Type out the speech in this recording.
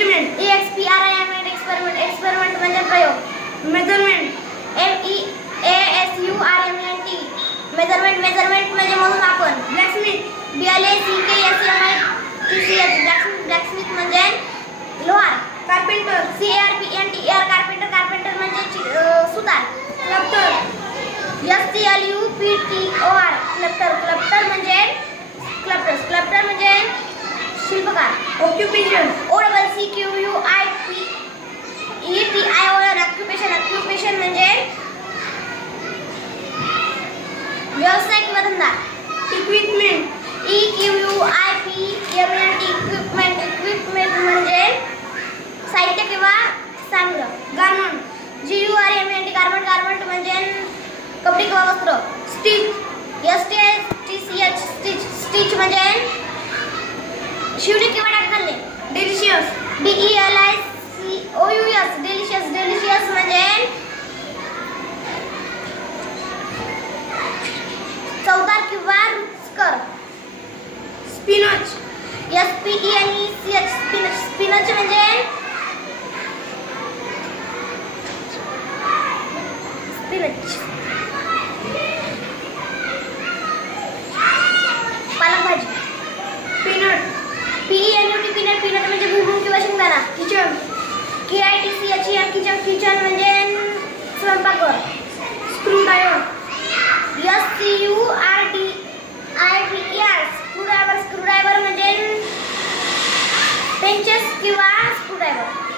Experiment. Experiment म्हणजे प्रयोग. Measurement. MEASUREMENT measurement म्हणजे मोजमापन. ब्लॅकस्मिथ. ब्लॅकस्मिथ म्हणजे लोहार. कार्पेंटर. कार्पेंटर म्हणजे सुतार. स्कल्प्टर. स्कल्प्टर म्हणजे शिल्पकार. ऑक्युपेशन. ऑक्युपेशन म्हणजे व्यवसाय किंवा धंदा. इक्विपमेंट. इक्विपमेंट म्हणजे साहित्य किंवा सामग्री. गारमेंट. गारमेंट म्हणजे कपडे किंवा वस्त्र. स्टिच. स्टिच म्हणजे शिवणे किंवा डाग घालणे. डिलिशियस. डिलिशियस म्हणजे चवदार किंवा रुचकर. स्पिनच. स्पिनच म्हणजे पालक भाजी. पीनट. पीनट म्हणजे भुईमूग किंवा शेंगदाणा. किचन. किचन म्हणजे स्वयंपाकघर. स्क्रूड्रायव्हर. स्क्रूड्रायव्हर म्हणजे पेंचेस किंवा स्क्रूड्रायव्हर.